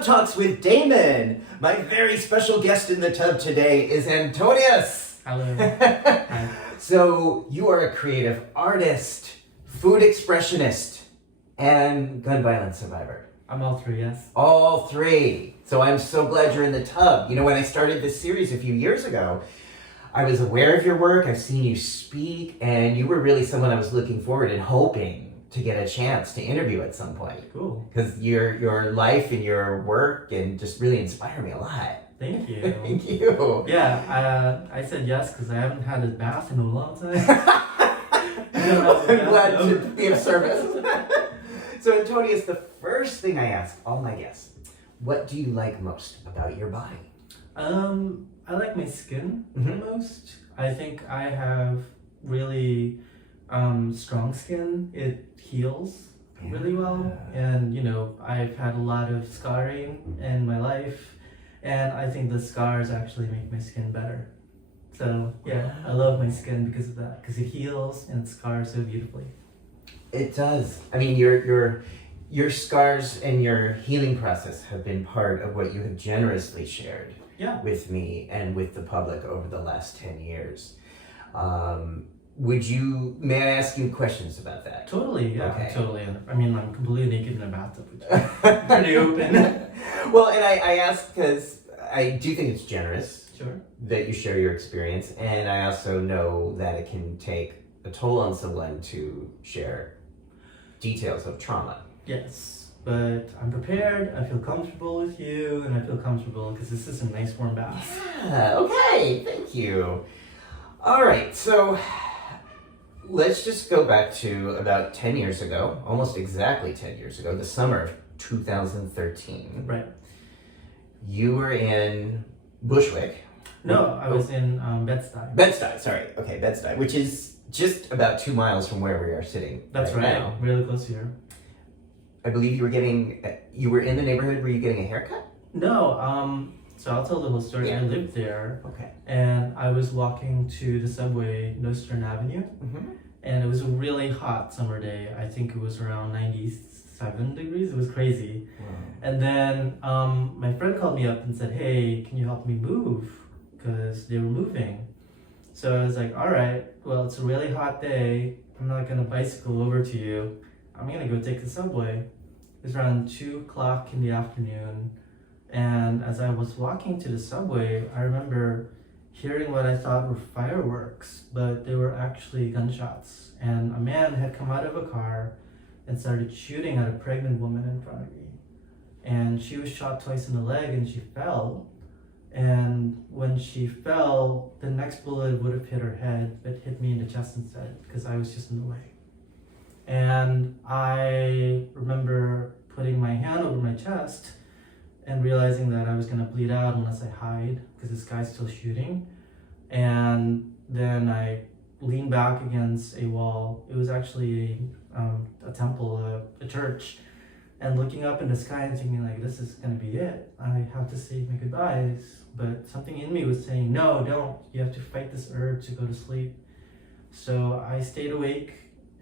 Tub Talks with Damon. My very special guest in the tub today is Antonius. Hello. Hi. So you are a creative artist, food expressionist, and gun violence survivor. I'm all three, yes. All three. So I'm so glad you're in the tub. You know, when I started this series a few years ago, I was aware of your work, I've seen you speak, and you were really someone I was looking forward and hoping to get a chance to interview at some point. Cool. Because your life and your work and just really inspire me a lot. Thank you. Thank you. Yeah, I said yes because I haven't had a bath in a long time. I'm glad to be of service. So Antonius, the first thing I ask all my guests, what do you like most about your body? I like my skin the most. I think I have really strong skin. It heals really well, and you know, I've had a lot of scarring in my life, and I think the scars actually make my skin better. So yeah, I love my skin because of that, because it heals and it scars so beautifully. It does. I mean, your scars and your healing process have been part of what you have generously shared with me and with the public over the last 10 years. May I ask you questions about that? Totally, yeah, Okay. totally. I mean, I'm completely naked in a bathtub, which is pretty open. Well, and I ask because I do think it's generous Sure. that you share your experience, and I also know that it can take a toll on someone to share details of trauma. Yes, but I'm prepared, I feel comfortable with you, and I feel comfortable because this is a nice warm bath. Yeah, okay, thank you. All right, so let's just go back to about 10 years ago, almost exactly 10 years ago, the summer of 2013. Right. You were in Bushwick. No, I was in Bedstuy. Bedstuy, sorry. Okay, Bedstuy, which is just about 2 miles from where we are sitting. That's right, now. really close here. I believe you were in the neighborhood, were you getting a haircut? No, so I'll tell the whole story. Yeah. I lived there, Okay. and I was walking to the subway, Nostrand Avenue, and it was a really hot summer day. I think it was around 97 degrees. It was crazy. Wow. And then my friend called me up and said, hey, can you help me move? Because they were moving. So I was like, all right, well, it's a really hot day. I'm not going to bicycle over to you. I'm going to go take the subway. It was around 2 o'clock in the afternoon. And as I was walking to the subway, I remember hearing what I thought were fireworks, but they were actually gunshots. And a man had come out of a car and started shooting at a pregnant woman in front of me. And she was shot twice in the leg and she fell. And when she fell, the next bullet would have hit her head, but hit me in the chest instead because I was just in the way. And I remember putting my hand over my chest and realizing that I was gonna bleed out unless I hide because this guy's still shooting. And then I leaned back against a wall. It was actually a temple, a church. And looking up in the sky and thinking like, this is gonna be it. I have to say my goodbyes. But something in me was saying, no, don't. You have to fight this urge to go to sleep. So I stayed awake.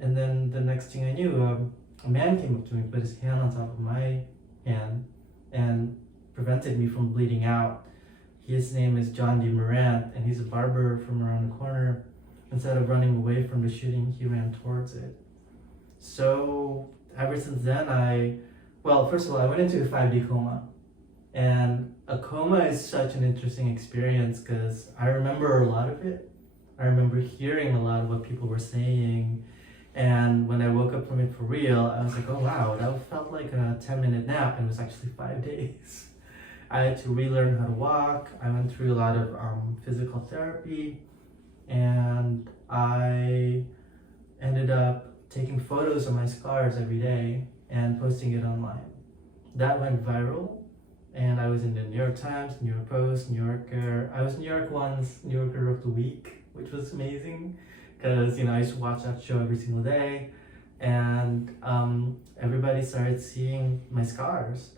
And then the next thing I knew, a man came up to me, put his hand on top of my hand and prevented me from bleeding out. His name is John D. Morant, and he's a barber from around the corner. Instead of running away from the shooting, he ran towards it. So ever since then, first of all, I went into a 5-day coma. And a coma is such an interesting experience because I remember a lot of it. I remember hearing a lot of what people were saying. And when I woke up from it for real, I was like, oh wow, that felt like a 10-minute nap, and it was actually 5 days. I had to relearn how to walk. I went through a lot of physical therapy, and I ended up taking photos of my scars every day and posting it online. That went viral, and I was in the New York Times, New York Post, New Yorker. I was New York once, New Yorker of the Week, which was amazing. Because I used to watch that show every single day, and everybody started seeing my scars,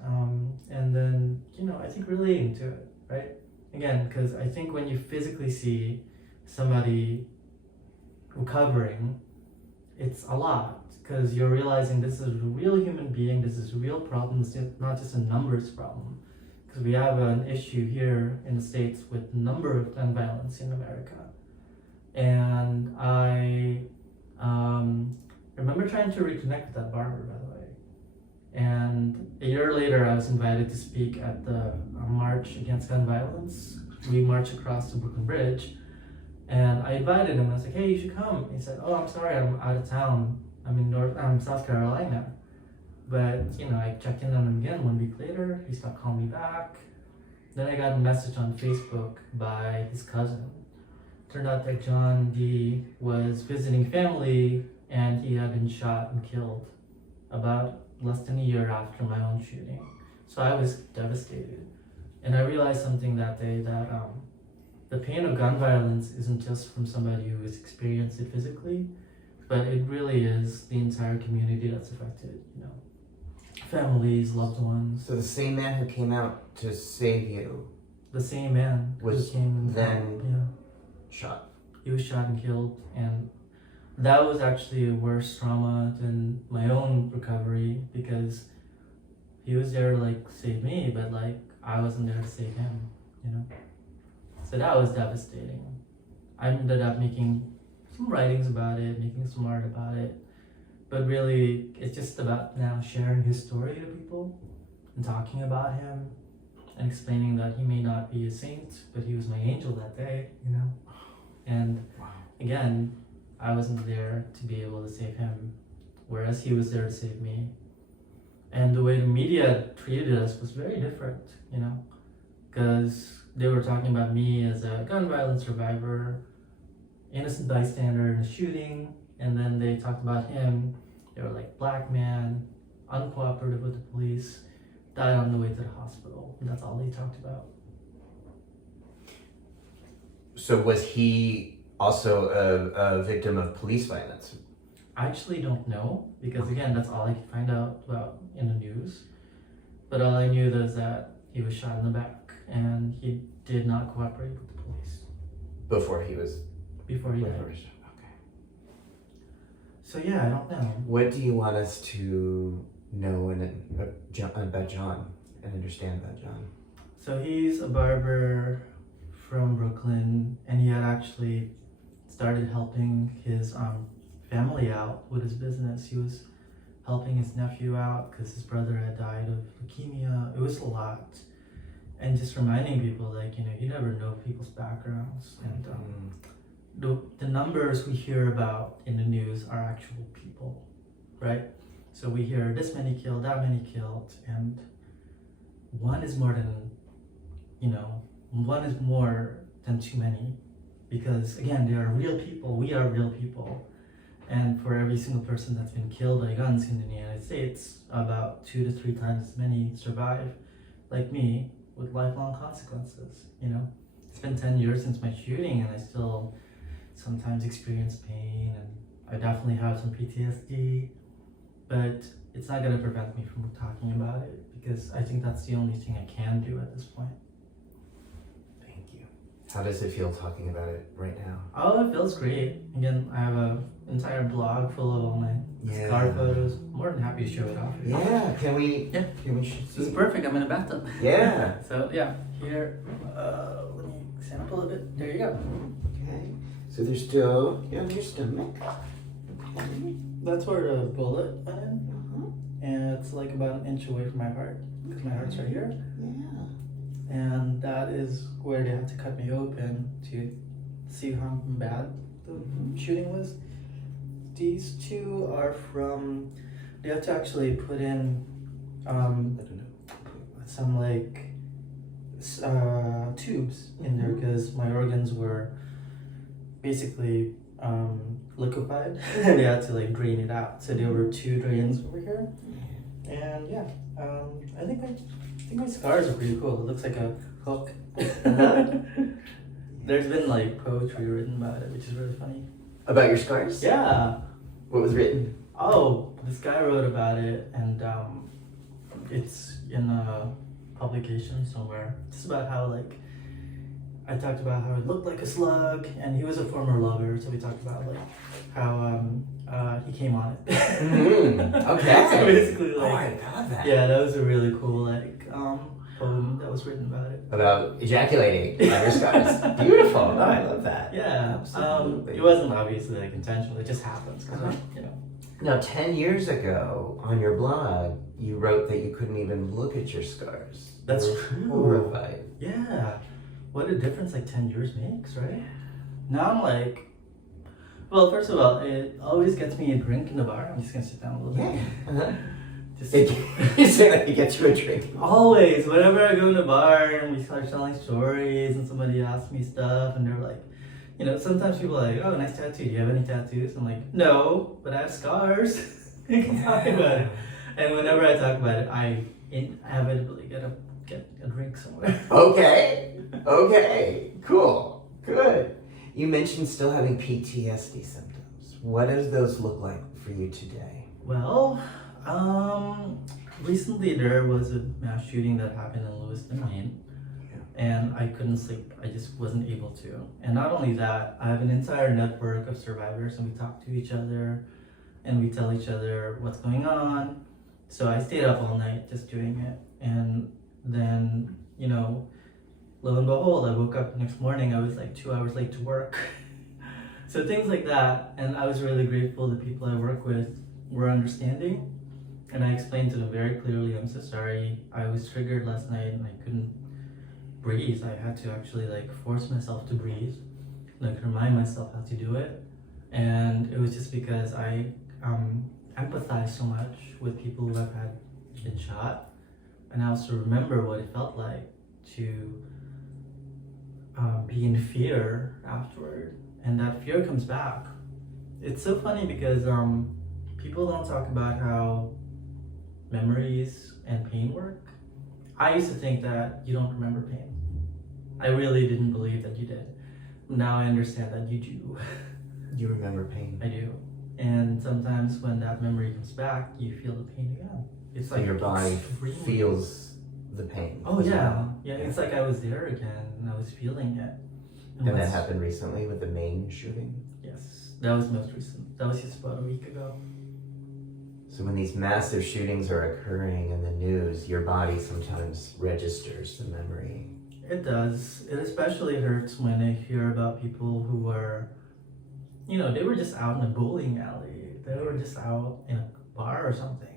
and then I think relating to it, right? Again, because I think when you physically see somebody recovering, it's a lot because you're realizing this is a real human being, this is a real problem, it's not just a numbers problem. Because we have an issue here in the States with number of gun violence in America. And I remember trying to reconnect with that barber, by the way. And a year later, I was invited to speak at the March Against Gun Violence. We marched across the Brooklyn Bridge. And I invited him. I was like, hey, you should come. He said, oh, I'm sorry, I'm out of town. I'm in South Carolina. But, I checked in on him again 1 week later. He stopped calling me back. Then I got a message on Facebook by his cousin. Turned out that John D was visiting family and he had been shot and killed about less than a year after my own shooting. So I was devastated. And I realized something that day that the pain of gun violence isn't just from somebody who has experienced it physically, but it really is the entire community that's affected, families, loved ones. So the same man who came out to save you The same man was who came then shot. He was shot and killed, and that was actually a worse trauma than my own recovery because he was there to save me, but I wasn't there to save him, So that was devastating. I ended up making some writings about it, making some art about it, but really it's just about now sharing his story to people and talking about him and explaining that he may not be a saint, but he was my angel that day, And again, I wasn't there to be able to save him, whereas he was there to save me. And the way the media treated us was very different, because they were talking about me as a gun violence survivor, innocent bystander in a shooting, and then they talked about him. They were like, black man, uncooperative with the police, died on the way to the hospital. And that's all they talked about. So was he also a victim of police violence? I actually don't know, because again, that's all I could find out about in the news. But all I knew was that he was shot in the back and he did not cooperate with the police. Before he died. Okay. So yeah, I don't know. What do you want us to know about John and understand about John? So he's a barber from Brooklyn, and he had actually started helping his family out with his business. He was helping his nephew out because his brother had died of leukemia. It was a lot. And just reminding people, you never know people's backgrounds. And the numbers we hear about in the news are actual people, right? So we hear this many killed, that many killed, and one is more than too many. Because again, they are real people, we are real people. And for every single person that's been killed by guns in the United States, about 2 to 3 times as many survive, like me, with lifelong consequences, It's been 10 years since my shooting and I still sometimes experience pain, and I definitely have some PTSD, but it's not going to prevent me from talking about it because I think that's the only thing I can do at this point. Thank you. How does it feel talking about it right now? Oh, it feels great. Again, I have an entire blog full of all my scar photos. I'm more than happy to show it off. Yeah, can we This is perfect. I'm in a bathtub. Yeah. So yeah, here, let me sample a bit. There you go. Okay. So there's still, your stomach. Okay. That's where the bullet went in. And it's about an inch away from my heart because my heart's right here. Yeah. And that is where they had to cut me open to see how bad the shooting was. These two are from, they have to actually put in some tubes in there because my organs were basically liquefied. They had to drain it out. So there were 2 drains over here. And yeah, I think my scars are pretty cool. It looks like a hook. There's been poetry written about it, which is really funny. About your scars? Yeah. What was written? Oh, this guy wrote about it, and it's in a publication somewhere. It's about how I talked about how it looked like a slug, and he was a former lover, so we talked about like how he came on it. Okay. So basically, Oh, like, I love that. yeah, that was a really cool like poem that was written about it. About ejaculating on your scars. Beautiful. Oh, I love that. Yeah, Absolutely. it wasn't obviously like intentional. It just happens because you know. Now, 10 years ago on your blog, you wrote that you couldn't even look at your scars. That's You were true. Horrified. Yeah, what a difference like 10 years makes, right? Now I'm like, well, first of all, it always gets me a drink in the bar. I'm just gonna sit down a little bit. Yeah. Uh-huh. Just You say that to get you a drink. always, whenever I go in the bar and we start telling stories and somebody asks me stuff and they're like, you know, sometimes people are like, oh, nice tattoo. Do you have any tattoos? I'm like, no, but I have scars. I can talk about it. And whenever I talk about it, I inevitably get a drink somewhere. Okay, cool, good. You mentioned still having PTSD symptoms. What does those look like for you today? Well, recently there was a mass shooting that happened in Lewiston, Maine, and I couldn't sleep. I just wasn't able to. And not only that, I have an entire network of survivors, and we talk to each other, and we tell each other what's going on. So I stayed up all night just doing it, and then, you know, lo and behold, I woke up the next morning, I was like 2 hours late to work. So things like that, and I was really grateful the people I work with were understanding, and I explained to them very clearly, I'm so sorry, I was triggered last night and I couldn't breathe. I had to actually like force myself to breathe, like remind myself how to do it, and it was just because I empathize so much with people who have been shot, and I also remember what it felt like to be in fear afterward, and that fear comes back. It's so funny because people don't talk about how memories and pain work. I used to think that you don't remember pain. I really didn't believe that you did. Now I understand that you do. You remember pain. I do. And sometimes when that memory comes back, you feel the pain again. It's So like your body extremely- feels the pain. Oh as yeah. well. Yeah, it's like I was there again and I was feeling it. And that what's- happened recently with the Maine shooting? Yes, that was most recent. That was just about a week ago. So when these massive shootings are occurring in the news, your body sometimes registers the memory. It does. It especially hurts when I hear about people who were, you know, they were just out in a bowling alley. They were just out in a bar or something.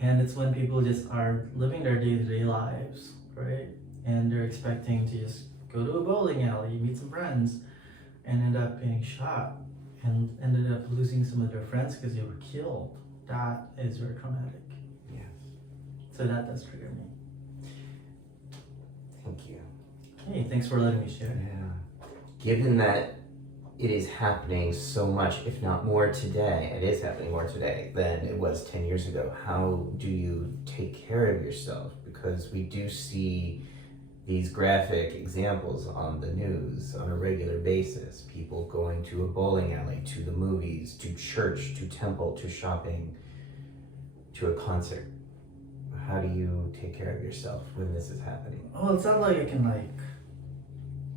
And it's when people just are living their day-to-day lives, right? And they're expecting to just go to a bowling alley, meet some friends, and end up getting shot and ended up losing some of their friends because they were killed. That is very traumatic. Yes. So that does trigger me. Thank you. Hey, thanks for letting me share. Yeah. Given that it is happening so much, if not more today, it is happening more today than it was 10 years ago, how do you take care of yourself? Because we do see these graphic examples on the news on a regular basis. People going to a bowling alley, to the movies, to church, to temple, to shopping, to a concert. How do you take care of yourself when this is happening? Well, it's not like I can like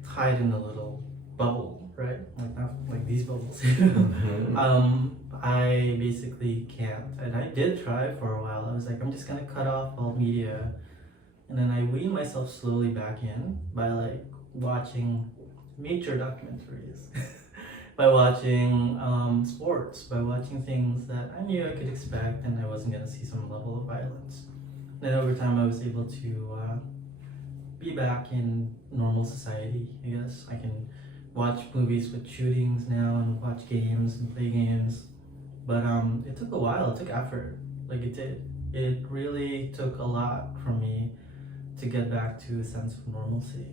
hide in a little bubble, right? Like not like these bubbles. I basically can't, and I did try for a while. I was like, I'm just gonna cut off all media, and then I wean myself slowly back in by like watching nature documentaries, by watching sports, by watching things that I knew I could expect, and I wasn't gonna see some level of violence. Then over time, I was able to be back in normal society, I guess. I can watch movies with shootings now and watch games and play games. But it took a while, it took effort, like it did. It really took a lot from me to get back to a sense of normalcy.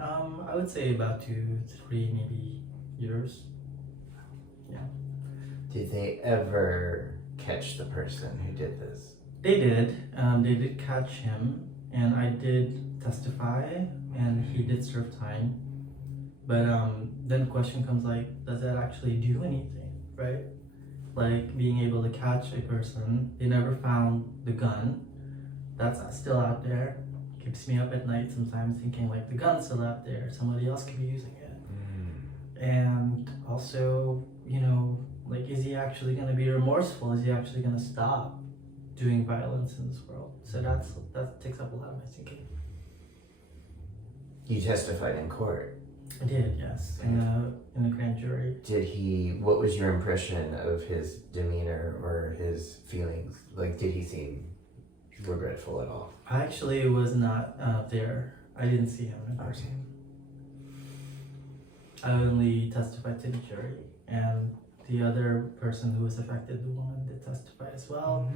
I would say about 2, 3, maybe years. Yeah. Did they ever catch the person who did this? They did catch him, and I did testify, and he did serve time. But then the question comes like, does that actually do anything, right? Like being able to catch a person, they never found the gun. That's still out there. keeps me up at night sometimes thinking like the gun's still out there, somebody else could be using it. And also, like, is he actually going to be remorseful? Is he actually going to stop doing violence in this world? So that takes up a lot of my thinking. You testified in court. I did, yes, in a grand jury. What was your impression of his demeanor or his feelings? Like, did he seem regretful at all? I actually was not there. I didn't see him in person. I only testified to the jury, and the other person who was affected, the woman, did testify as well.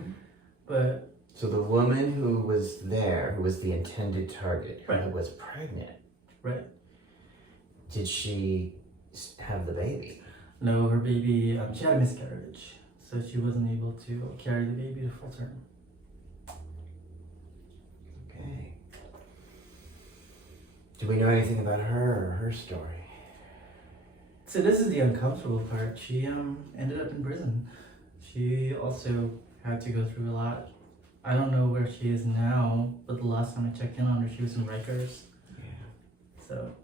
But so the woman who was there, who was the intended target, who Right. was pregnant, right, did she have the baby? no, her baby, she had a miscarriage, so she wasn't able to carry the baby to full term. Okay. Do we know anything about her or her story? So this is the uncomfortable part. She ended up in prison. She also had to go through a lot. I don't know where she is now, but the last time I checked in on her, she was in Rikers. Yeah. So,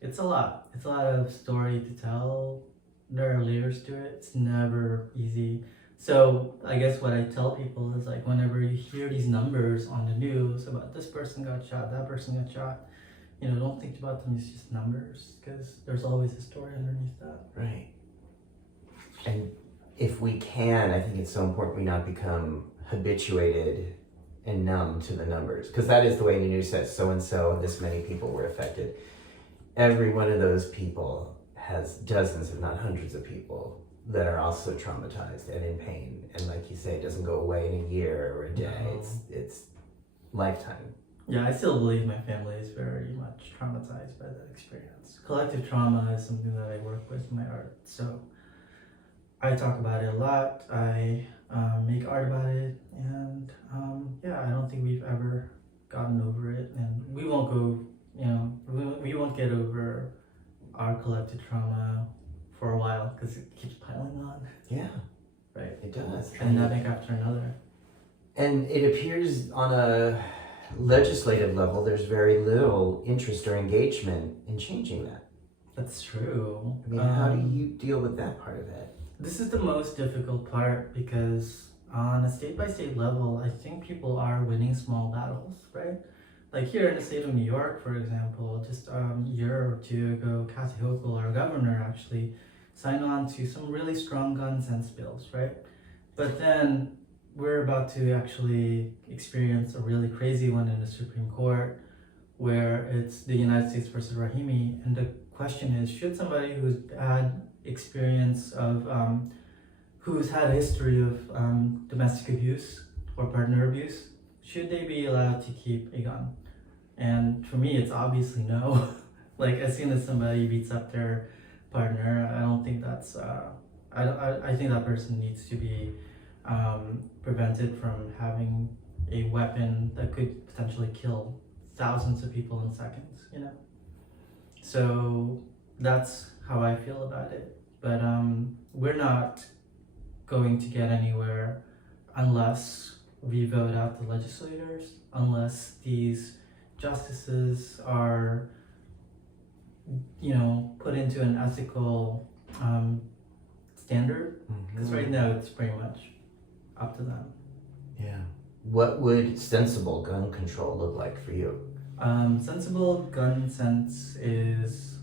it's a lot. It's a lot of story to tell. There are layers to it. It's never easy. So I guess what I tell people is like, whenever you hear these numbers on the news about this person got shot, that person got shot, don't think about them as just numbers, because there's always a story underneath that. Right. And if we can, I think it's so important we not become habituated and numb to the numbers, because that is the way the news says so-and-so, this many people were affected. Every one of those people has dozens, if not hundreds of people that are also traumatized and in pain. And like you say, it doesn't go away in a year or a day. No. It's lifetime. Yeah, I still believe my family is very much traumatized by that experience. Collective trauma is something that I work with in my art. So I talk about it a lot. I make art about it. And I don't think we've ever gotten over it. And we won't go, we won't get over our collective trauma for a while, because it keeps piling on. Yeah. Right. It does. Pandemic after another. And it appears on a legislative level, there's very little interest or engagement in changing that. That's true. I mean, how do you deal with that part of it? This is the most difficult part, because on a state-by-state level, I think people are winning small battles, right? Like here in the state of New York, for example, just a year or two ago, Kathy Hochul, our governor, actually signed on to some really strong gun sense bills, right? But then we're about to actually experience a really crazy one in the Supreme Court, where it's the United States versus Rahimi, and the question is, should somebody who's had experience of, who's had a history of domestic abuse or partner abuse, should they be allowed to keep a gun? And for me, it's obviously no. Like, as soon as somebody beats up their partner, I don't think that's, I think that person needs to be prevented from having a weapon that could potentially kill thousands of people in seconds, So that's how I feel about it. But we're not going to get anywhere unless we vote out the legislators, unless these justices are, put into an ethical standard. Because right now it's pretty much up to them. Yeah. What would sensible gun control look like for you? Sensible gun sense is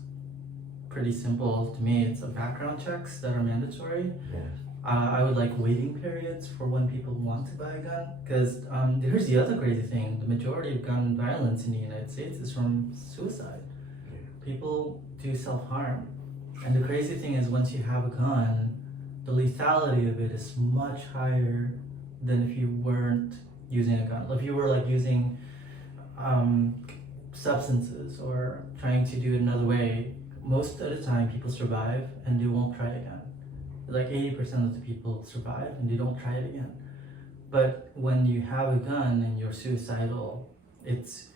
pretty simple to me. It's background checks that are mandatory. Yeah. I would like waiting periods for when people want to buy a gun, because here's the other crazy thing: the majority of gun violence in the United States is from suicide. Yeah. People do self-harm, and the crazy thing is, once you have a gun, the lethality of it is much higher than if you weren't using a gun. If you were like using substances or trying to do it another way, most of the time people survive and they won't try again. Like 80% of the people survive and they don't try it again. But when you have a gun and you're suicidal, it's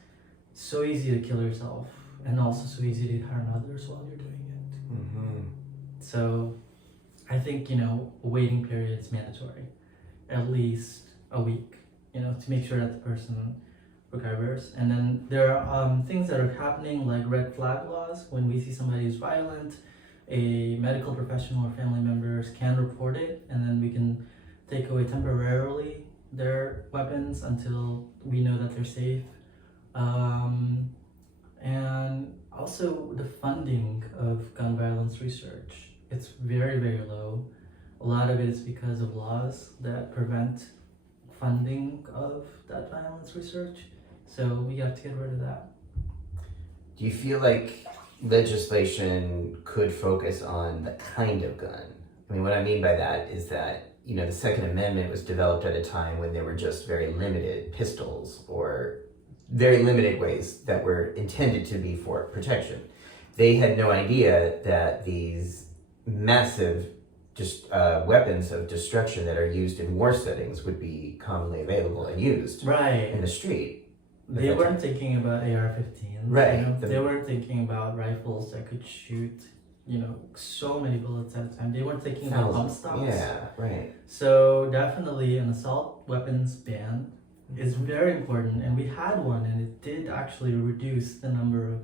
so easy to kill yourself, and also so easy to harm others while you're doing it. Mm-hmm. So I think, a waiting period is mandatory, at least a week, to make sure that the person regardless. And then there are things that are happening like red flag laws. When we see somebody who's violent, a medical professional or family members can report it, and then we can take away temporarily their weapons until we know that they're safe. And also the funding of gun violence research. It's very, very low. A lot of it is because of laws that prevent funding of that violence research. So we have to get rid of that. Do you feel like legislation could focus on the kind of gun? I mean, what I mean by that is that, you know, the Second Amendment was developed at a time when there were just very limited pistols or very limited ways that were intended to be for protection. They had no idea that these massive weapons of destruction that are used in war settings would be commonly available and used in the street. They weren't thinking about AR-15s. Right. You know? They weren't thinking about rifles that could shoot, you know, so many bullets at a time. They weren't thinking about bump stocks. Yeah, right. So definitely an assault weapons ban is very important, and we had one, and it did actually reduce the number of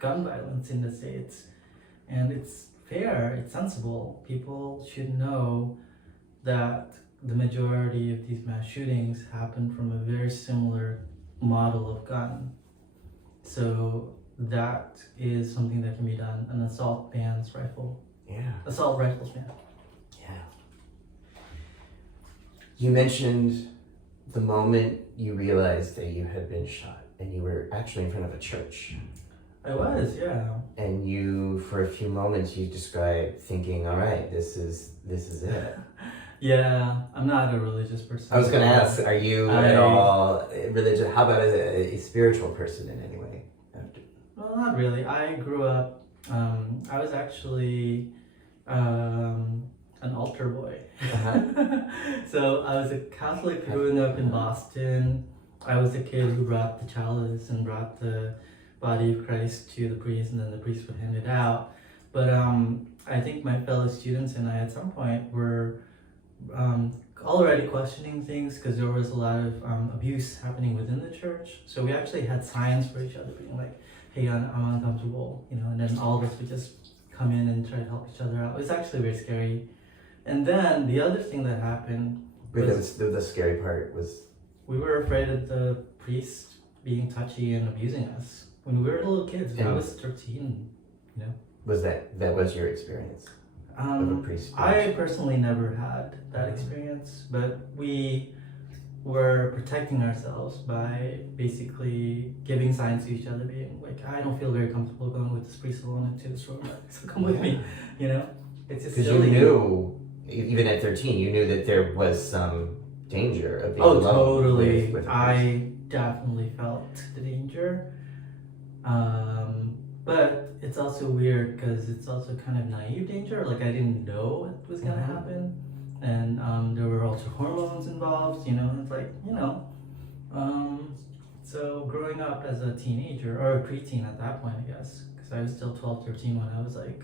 gun violence in the States. And it's fair, it's sensible. People should know that the majority of these mass shootings happen from a very similar model of gun. So that is something that can be done. An assault bans rifle. Yeah. Assault rifles ban. Yeah. You mentioned the moment you realized that you had been shot, and you were actually in front of a church. I was, yeah. And you, for a few moments, you described thinking, all right, this is it. Yeah, I'm not a religious person. I was going to ask, are you at all religious? How about a spiritual person in any way? Well, not really. I grew up, I was actually an altar boy. So I was a Catholic growing up in Boston. I was a kid who brought the chalice and brought the body of Christ to the priest, and then the priest would hand it out. But I think my fellow students and I at some point were already questioning things, because there was a lot of abuse happening within the church. So we actually had signs for each other being like, hey, I'm uncomfortable, you know, and then all of us would just come in and try to help each other out. It was actually very scary. And then the other thing that happened was the scary part was we were afraid of the priest being touchy and abusing us when we were little kids. I was 13, you know. Was that was your experience of a priest? I personally never had that experience, but we were protecting ourselves by basically giving signs to each other, being like, I don't feel very comfortable going with this priest alone into this room, so come with me, you know? It's just silly. Because you knew, even at 13, you knew that there was some danger of being alone. Totally. With I definitely felt the danger. But it's also weird because it's also kind of naive danger. Like, I didn't know what was going to happen. And there were also hormones involved, you know. It's like, you know. So growing up as a teenager, or a preteen at that point, I guess, because I was still 12, 13 when I was like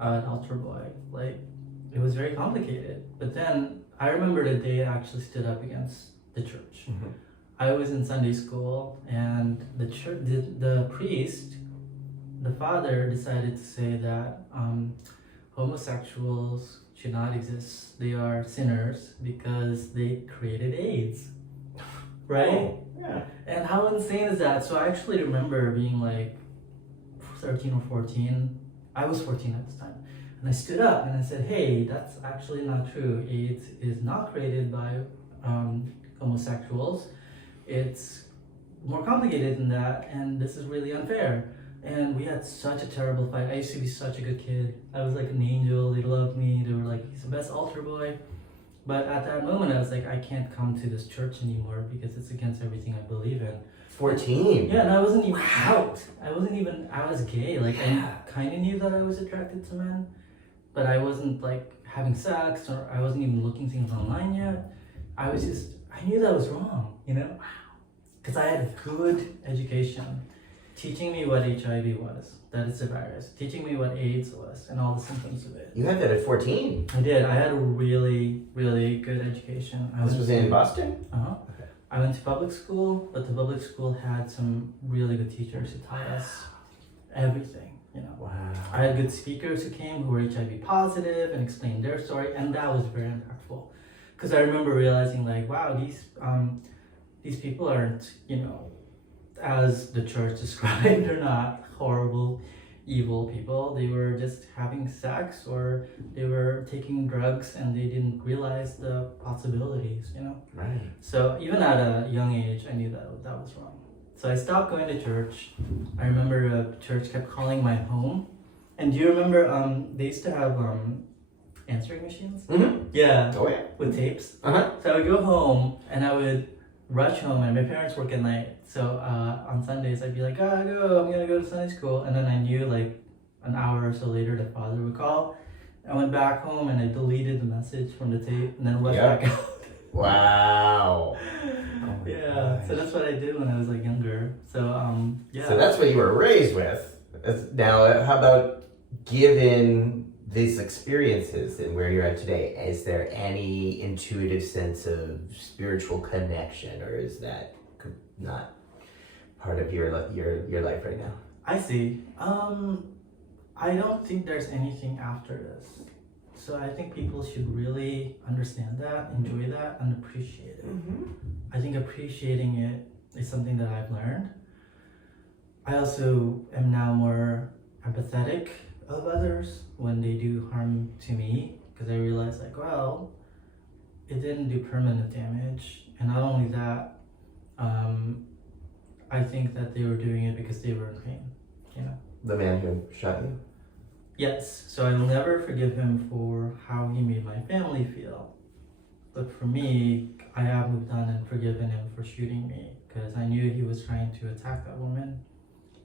an altar boy. Like, it was very complicated. But then I remember the day I actually stood up against the church. Mm-hmm. I was in Sunday school, and the church, the priest, the father, decided to say that homosexuals should not exist. They are sinners because they created AIDS. Right? Oh, yeah. And how insane is that? So I actually remember being like 13 or 14. I was 14 at the time. And I stood up and I said, hey, that's actually not true. AIDS is not created by homosexuals. It's more complicated than that, and this is really unfair. And we had such a terrible fight. I used to be such a good kid. I was like an angel. They loved me. They were like, he's the best altar boy. But at that moment, I was like, I can't come to this church anymore because it's against everything I believe in. 14? Yeah, and I wasn't even out. I wasn't even out as gay. Like, I kind of knew that I was attracted to men, but I wasn't like having sex, or I wasn't even looking things online yet. I knew that was wrong, you know? Because I had good education teaching me what HIV was, that it's a virus, teaching me what AIDS was, and all the symptoms of it. You had that at 14? I did. I had a really, really good education. This was in Boston? Uh-huh. Okay. I went to public school, but the public school had some really good teachers who taught us everything, you know. Wow. I had good speakers who came who were HIV positive and explained their story, and that was very impactful. Because I remember realizing, like, wow, these people aren't, you know, as the church described, they're not horrible, evil people. They were just having sex, or they were taking drugs, and they didn't realize the possibilities, you know. Right. So even at a young age, I knew that was wrong. So I stopped going to church. I remember the church kept calling my home. And do you remember they used to have answering machines? Mm-hmm. Yeah. Oh yeah. With tapes. Uh-huh. So I would go home and I would rush home, and my parents work at night. So on Sundays I'd be like, I'm gonna go to Sunday school. And then I knew like an hour or so later the father would call. I went back home and I deleted the message from the tape and then rushed back out. Wow. Oh Yeah, gosh. so that's what I did when I was like younger. So yeah. So that's what you were raised with. Now, how about given these experiences and where you're at today, is there any intuitive sense of spiritual connection, or is that not part of your life right now? I see. I don't think there's anything after this. So I think people should really understand that, enjoy that, and appreciate it. Mm-hmm. I think appreciating it is something that I've learned. I also am now more empathetic of others when they do harm to me, because I realize like, well, it didn't do permanent damage. And not only that, I think that they were doing it because they were in pain, you know. The man who shot you? Yes, so I will never forgive him for how he made my family feel. But for me, I have moved on and forgiven him for shooting me, because I knew he was trying to attack that woman.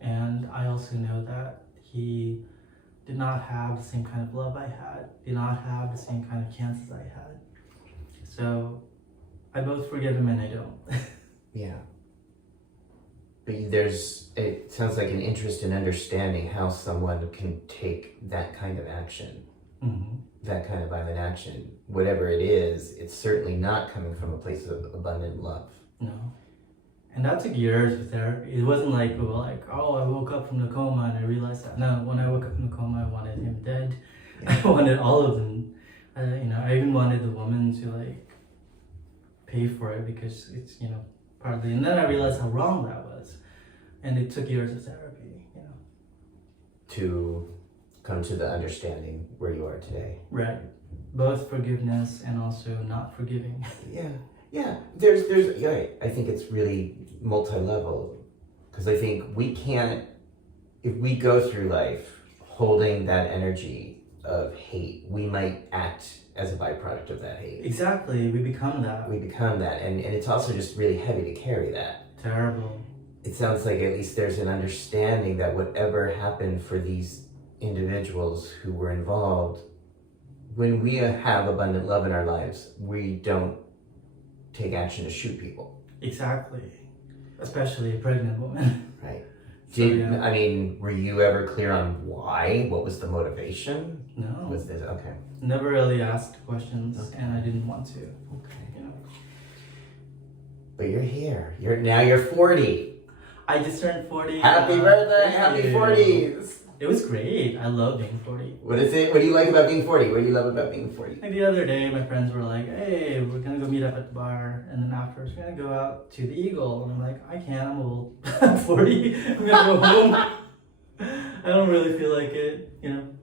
And I also know that he did not have the same kind of love I had, did not have the same kind of chances I had. So I both forgive him and I don't. Yeah. But it sounds like an interest in understanding how someone can take that kind of action, Mm-hmm. that kind of violent action, whatever it is. It's certainly not coming from a place of abundant love. No. And that took years of therapy. It wasn't like, I woke up from the coma and I realized that. No, when I woke up from the coma, I wanted him dead. Yeah. I wanted all of them. I even wanted the woman to like pay for it, because it's, partly. And then I realized how wrong that was. And it took years of therapy, To come to the understanding where you are today. Right. Both forgiveness and also not forgiving. Yeah. I think it's really multi-level, because I think if we go through life holding that energy of hate, we might act as a byproduct of that hate. Exactly, we become that. And it's also just really heavy to carry that. Terrible. It sounds like at least there's an understanding that whatever happened for these individuals who were involved, when we have abundant love in our lives, we don't take action to shoot people. Exactly. Especially a pregnant woman. Right. So, were you ever clear on why? What was the motivation? No. Was this okay? Never really asked questions, Okay. and I didn't want to. Okay. But you're here. You're 40. I just turned 40. Happy birthday! Thank Happy you. 40s! It was great. I love being 40. What is it? What do you like about being 40? What do you love about being 40? Like the other day, my friends were like, "Hey, we're gonna go meet up at the bar, and then afterwards we're gonna go out to the Eagle." And I'm like, "I can't. I'm old. I'm 40. I'm gonna go home. I don't really feel like it.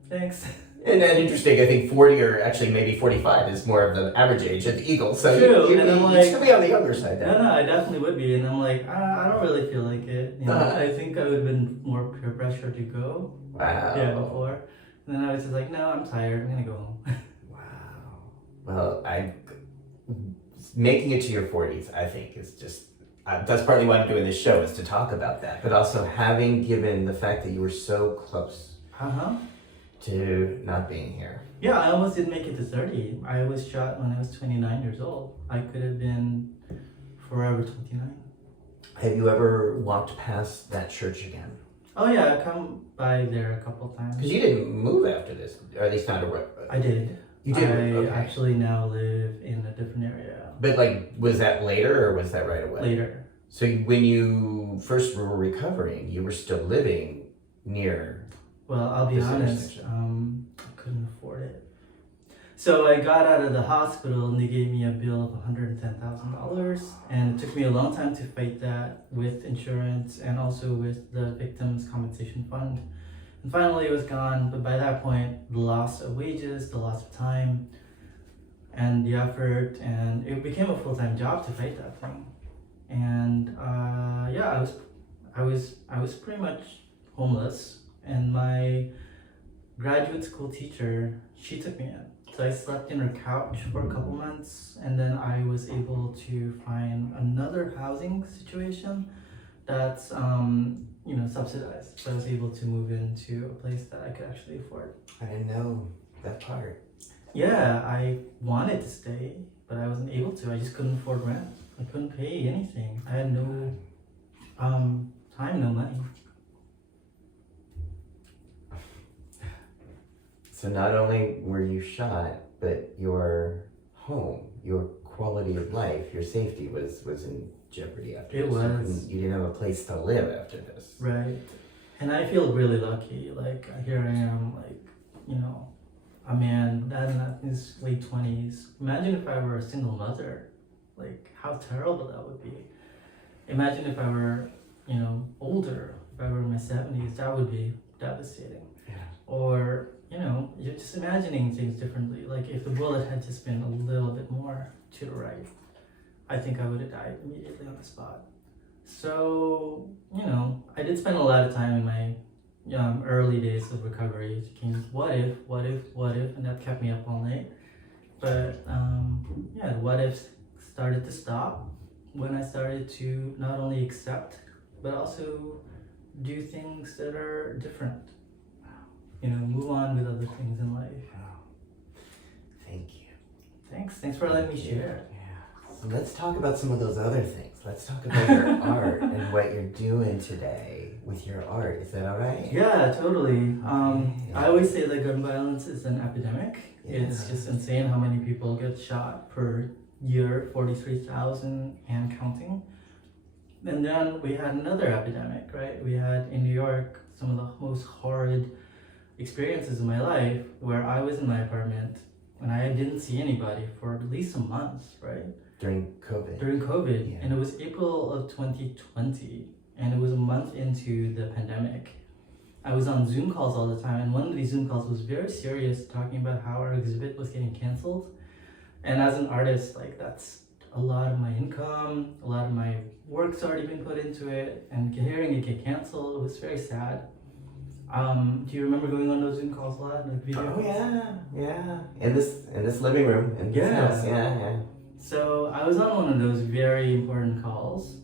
Thanks." And then interesting, I think 40 or actually maybe 45 is more of the average age at the Eagle. So True, you and I'm you'd like- still be on the younger side then. No, I definitely would be. And I'm like, I don't really feel like it. I think I would have been more peer pressure to go. Wow. Yeah, before. And then I was just like, no, I'm tired. I'm gonna go home. Wow. Well, making it to your 40s, I think, is just that's partly why I'm doing this show, is to talk about that, but also having given the fact that you were so close to not being here. Yeah, I almost didn't make it to 30. I was shot when I was 29 years old. I could have been forever 29. Have you ever walked past that church again? Oh yeah, I've come by there a couple times. Because you didn't move after this, or at least not a. I did. You did. I Okay. actually now live in a different area. But like, was that later or was that right away? Later. So when you first were recovering, you were still living near. Well, I'll be This honest, intersection. I couldn't afford it. So I got out of the hospital and they gave me a bill of $110,000, and it took me a long time to fight that with insurance and also with the Victims Compensation Fund. And finally it was gone, but by that point, the loss of wages, the loss of time, and the effort, and it became a full-time job to fight that thing. And yeah, I was pretty much homeless, and my graduate school teacher, she took me in. So I slept in her couch for a couple months, and then I was able to find another housing situation that's subsidized. So I was able to move into a place that I could actually afford. I didn't know that part. Yeah, I wanted to stay, but I wasn't able to. I just couldn't afford rent. I couldn't pay anything. I had no time, no money. So not only were you shot, but your home, your quality of life, your safety was in jeopardy after It this. was. You didn't have a place to live after this. Right. And I feel really lucky. Like, here I am, like, a man, dad in his late 20s. Imagine if I were a single mother. Like, how terrible that would be. Imagine if I were, older. If I were in my 70s, that would be devastating. Yeah. Or, you're just imagining things differently. Like, if the bullet had just been a little bit more to the right, I think I would have died immediately on the spot. So, I did spend a lot of time in my early days of recovery thinking, what if, and that kept me up all night. But, the what ifs started to stop when I started to not only accept, but also do things that are different. Move on with other things in life. Wow. Thank you. Thanks for letting me share. Yeah. So let's talk about some of those other things. Let's talk about your art and what you're doing today with your art. Is that all right? Yeah, totally. I always say that gun violence is an epidemic. Yeah. It's just insane how many people get shot per year, 43,000 and counting. And then we had another epidemic, right? We had in New York some of the most horrid experiences in my life where I was in my apartment and I didn't see anybody for at least a month, right? During COVID. During COVID. Yeah. And it was April of 2020, and it was a month into the pandemic. I was on Zoom calls all the time, and one of these Zoom calls was very serious, talking about how our exhibit was getting canceled. And as an artist, like, that's a lot of my income, a lot of my work's already been put into it, and hearing it get canceled, it was very sad. Do you remember going on those Zoom calls a lot? Like video calls? Yeah. In this living room, in this Yeah. house. Yeah. So I was on one of those very important calls,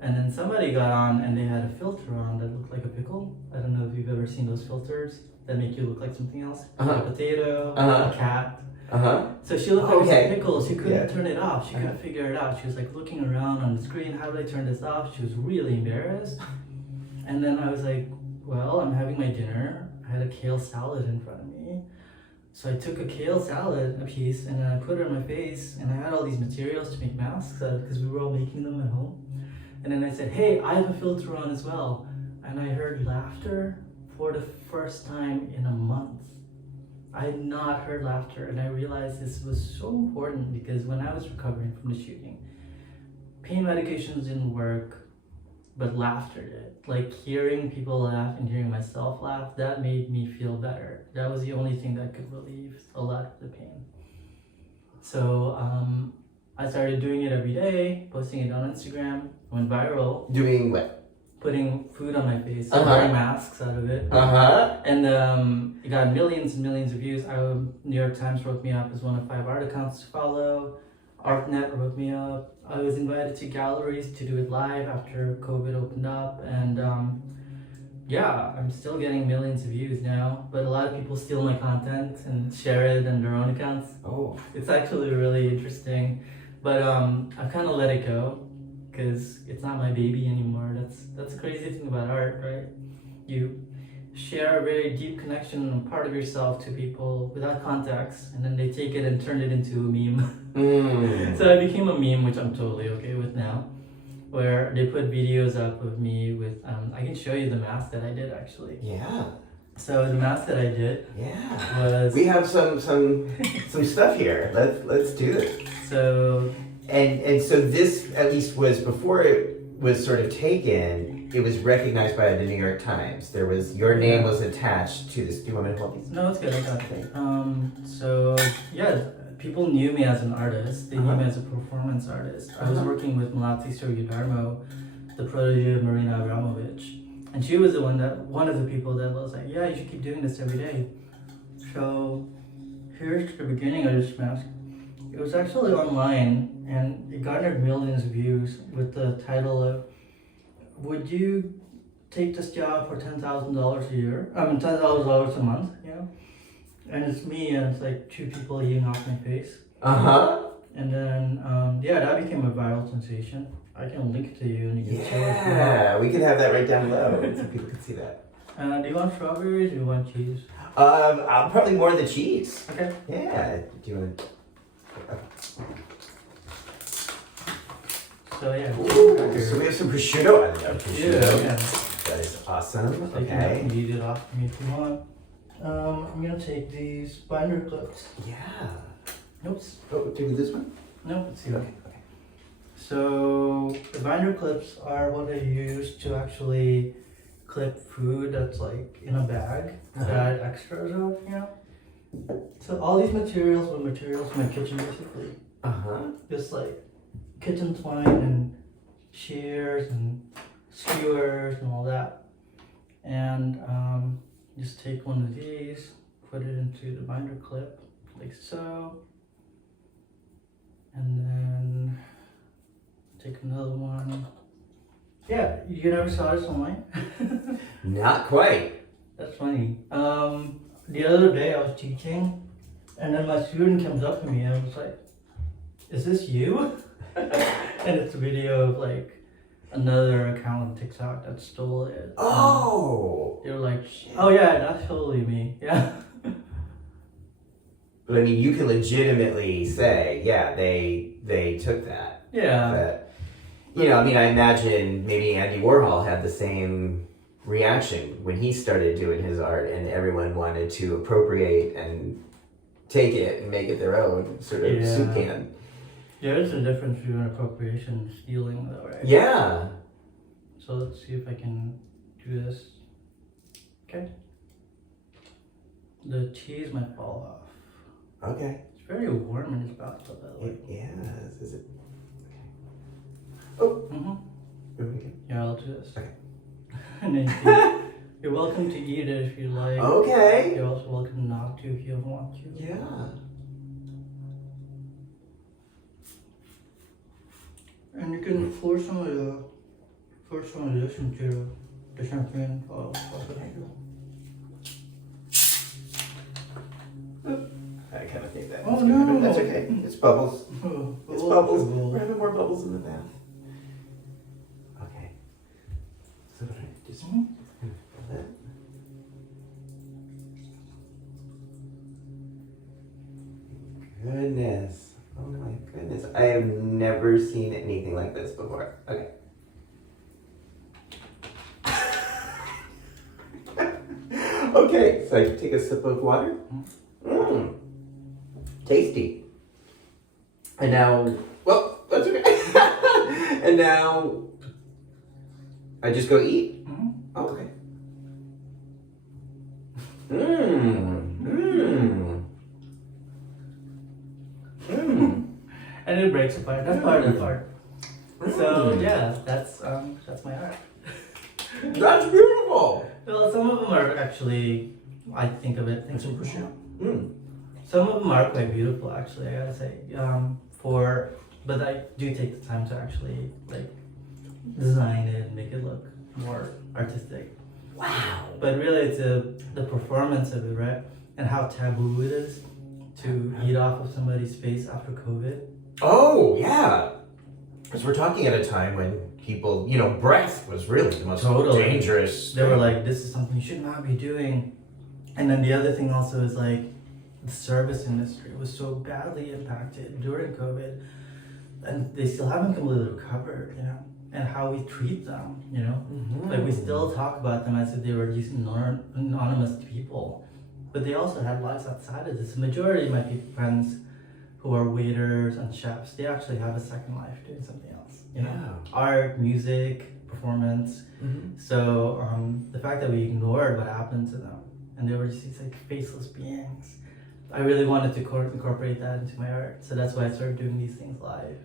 and then somebody got on and they had a filter on that looked like a pickle. I don't know if you've ever seen those filters that make you look like something else. Uh-huh. A potato, Uh-huh. a cat. Uh-huh. So she looked like a pickle. She couldn't Yeah. turn it off. She couldn't figure it out. She was like looking around on the screen. How do I turn this off? She was really embarrassed. And then I was like, well, I'm having my dinner. I had a kale salad in front of me. So I took a kale salad, a piece, and then I put it on my face, and I had all these materials to make masks out of because we were all making them at home. And then I said, hey, I have a filter on as well. And I heard laughter for the first time in a month. I had not heard laughter, and I realized this was so important because when I was recovering from the shooting, pain medications didn't work, but laughter did. Like, hearing people laugh and hearing myself laugh, that made me feel better. That was the only thing that could relieve a lot of the pain. So I started doing it every day, posting it on Instagram, went viral. Doing what? Putting food on my face, Uh-huh. wearing masks out of it. Uh-huh. And it got millions and millions of views. New York Times wrote me up as one of 5 art accounts to follow. ArtNet wrote me up. I was invited to galleries to do it live after COVID opened up. And I'm still getting millions of views now. But a lot of people steal my content and share it on their own accounts. Oh. It's actually really interesting. But I've kind of let it go because it's not my baby anymore. That's the crazy thing about art, right? You share a very deep connection and part of yourself to people without context, and then they take it and turn it into a meme. So I became a meme, which I'm totally okay with now, where they put videos up of me with, I can show you the mask that I did actually. Yeah. So the mask that I did was... We have some stuff here. Let's do this. So... And so this, at least, was before it was sort of taken, it was recognized by the New York Times. There was, your name was attached to this. Do you want me to hold these? No, it's good, I got it. So yeah, people knew me as an artist. They knew me as a performance artist. I was working with Melati Suryadarmo, the protege of Marina Abramovich. And she was one of the people that was like, yeah, you should keep doing this every day. So here's the beginning of this mask. It was actually online, and it garnered millions of views with the title of, would you take this job for $10,000 a year? $10,000 a month, you know? And it's me, and it's like two people eating off my face. And then, that became a viral sensation. I can link it to you, and you can show it. Yeah, we can have that right down below so people can see that. Do you want strawberries or do you want cheese? I'll probably more the cheese. Okay. Yeah. Do you want to? So yeah. Ooh, so we have some prosciutto. I love prosciutto. Yeah. That is awesome. So you can eat it off for me if you want. I'm gonna take these binder clips. Yeah. Oops. Oh, do this one? No, it's here. Okay. So the binder clips are what I use to actually clip food that's like in a bag that extras of, you know. So all these materials were materials from my kitchen basically. Just like kitchen twine and shears and skewers and all that. And just take one of these, put it into the binder clip like so. And then take another one. Yeah, you never saw this online? Not quite. That's funny. The other day I was teaching, and then my student comes up to me and was like, "Is this you?" And it's a video of like another account on TikTok that stole it. Oh. They were like, "Oh yeah, that's totally me." Yeah. But I mean, you can legitimately say, yeah, they took that. Yeah. That, you know, I mean, I imagine maybe Andy Warhol had the same reaction when he started doing his art, and everyone wanted to appropriate and take it and make it their own sort of soup can. Yeah, there's a difference between appropriation and stealing, though, right? Yeah. So let's see if I can do this. Okay. The cheese might fall off. Okay. It's very warm in this bathtub, by the way. Yeah. Is it? Oh. Yeah, I'll do this. Okay. And then you're welcome to eat it if you like. Okay. You're also welcome not to if you don't want to. Yeah. And you can pour some of this into the champagne. I kind of think that. Oh no! That's okay. It's bubbles. Oh, It's bubbles. We're having more bubbles in the bath. Okay. So just that. Goodness. Oh my goodness. I have never seen anything like this before. Okay. Okay, so I take a sip of water. Tasty. And now, well, that's okay. And now, I just go eat. Oh, okay. And it breaks apart. That's part of the part. So yeah, that's my art. That's beautiful. Well, some of them are actually, I think of it. Thanks for pushing up. Some of them are quite beautiful, actually. I gotta say. But I do take the time to actually like design it and make it look more artistic. Wow. But really, it's the performance of it, right? And how taboo it is to eat off of somebody's face after COVID. Oh, yeah. Because we're talking at a time when people, breath was really the most Totally. dangerous. They were like, this is something you should not be doing. And then the other thing also is like, the service industry was so badly impacted during COVID, and they still haven't completely recovered, and how we treat them, Mhm. Like we still talk about them as if they were these anonymous people, but they also have lives outside of this. The majority of my friends who are waiters and chefs, they actually have a second life doing something else, art, music, performance. Mhm. So the fact that we ignored what happened to them, and they were just these like faceless beings, I really wanted to incorporate that into my art. So that's why I started doing these things live.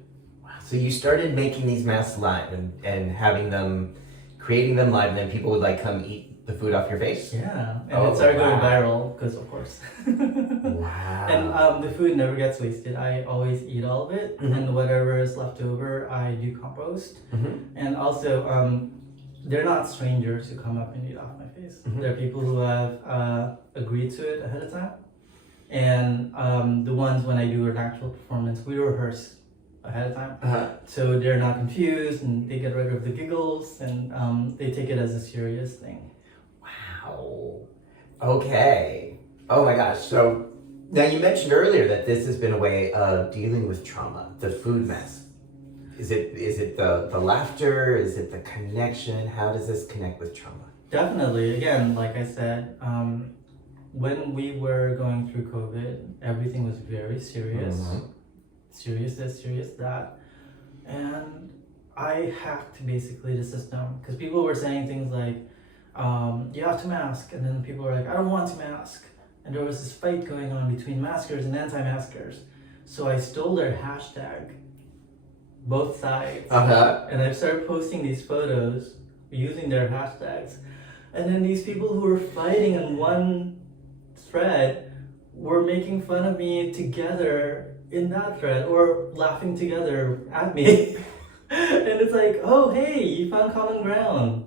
Wow. So you started making these masks live and having them, creating them live, and then people would like come eat the food off your face? Yeah, and it started going viral because of course. Wow. And the food never gets wasted. I always eat all of it, Mhm. and whatever is left over, I do compost. Mhm. And also, they're not strangers who come up and eat off my face. Mhm. They're people who have agreed to it ahead of time. And the ones when I do an actual performance, we rehearse ahead of time. Uh-huh. So they're not confused, and they get rid of the giggles, and they take it as a serious thing. Wow. Okay. Oh my gosh. So now you mentioned earlier that this has been a way of dealing with trauma, the food mess. Is it the laughter? Is it the connection? How does this connect with trauma? Definitely. Again, like I said, when we were going through COVID, everything was very serious. Mhm. Serious this, serious that. And I hacked basically the system because people were saying things like, you have to mask. And then people were like, I don't want to mask. And there was this fight going on between maskers and anti-maskers. So I stole their hashtag, both sides. Uh-huh. And I started posting these photos using their hashtags. And then these people who were fighting in one thread were making fun of me together in that thread, or laughing together at me. And it's like, oh, hey, you found common ground.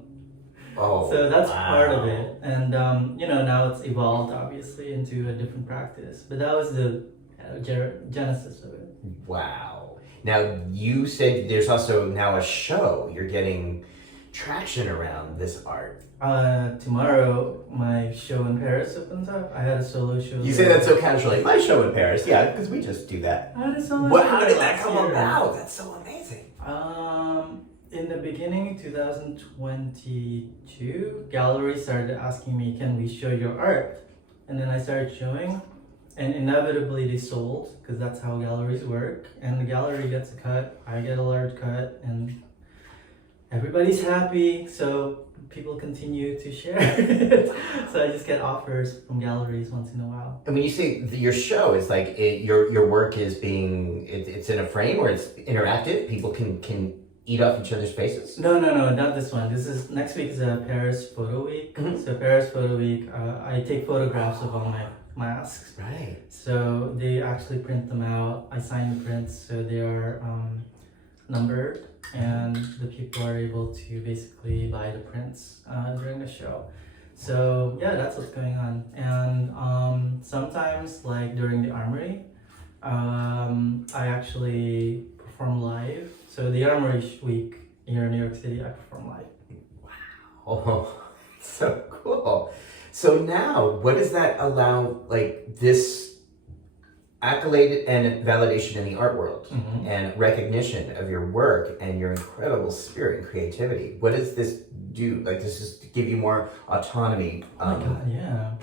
Oh, So that's wow. part of it. And, now it's evolved, obviously, into a different practice. But that was the genesis of it. Wow. Now, you said there's also now a show. You're getting traction around this art. Tomorrow, my show in Paris opens up. I had a solo show. You say that so casually. My show in Paris. Yeah, because we just do that. I had a solo What, show how did that last come year. about? That's so amazing. In the beginning, 2022, galleries started asking me, can we show your art? And then I started showing, and inevitably they sold, because that's how galleries work. And the gallery gets a cut, I get a large cut, and everybody's happy, so people continue to share it. So I just get offers from galleries once in a while. And when you say your show is like your work is being it's in a frame or it's interactive, people can eat off each other's faces. No, not this one. This is next week is a Paris Photo Week. Mhm. So Paris Photo Week, I take photographs of all my masks. Right. So they actually print them out. I sign the prints, so they are numbered, and the people are able to basically buy the prints during the show. So yeah, that's what's going on. And sometimes, like during the Armory, I actually perform live. So the Armory week here in New York City, I perform live. Oh, so cool. So now, what does that allow? Like this accolade and validation in the art world, Mhm. and recognition of your work and your incredible spirit and creativity. What does this do? Like, does this give you more autonomy, Oh my God, yeah.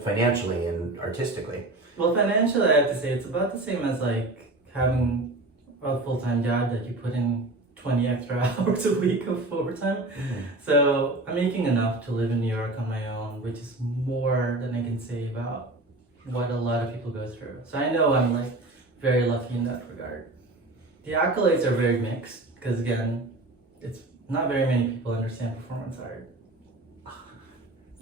financially and artistically? Well, financially, I have to say it's about the same as like having a full-time job that you put in 20 extra hours a week of overtime. So I'm making enough to live in New York on my own, which is more than I can say about what a lot of people go through. So I know I'm like very lucky in that regard. The accolades are very mixed because again, it's not very many people understand performance art.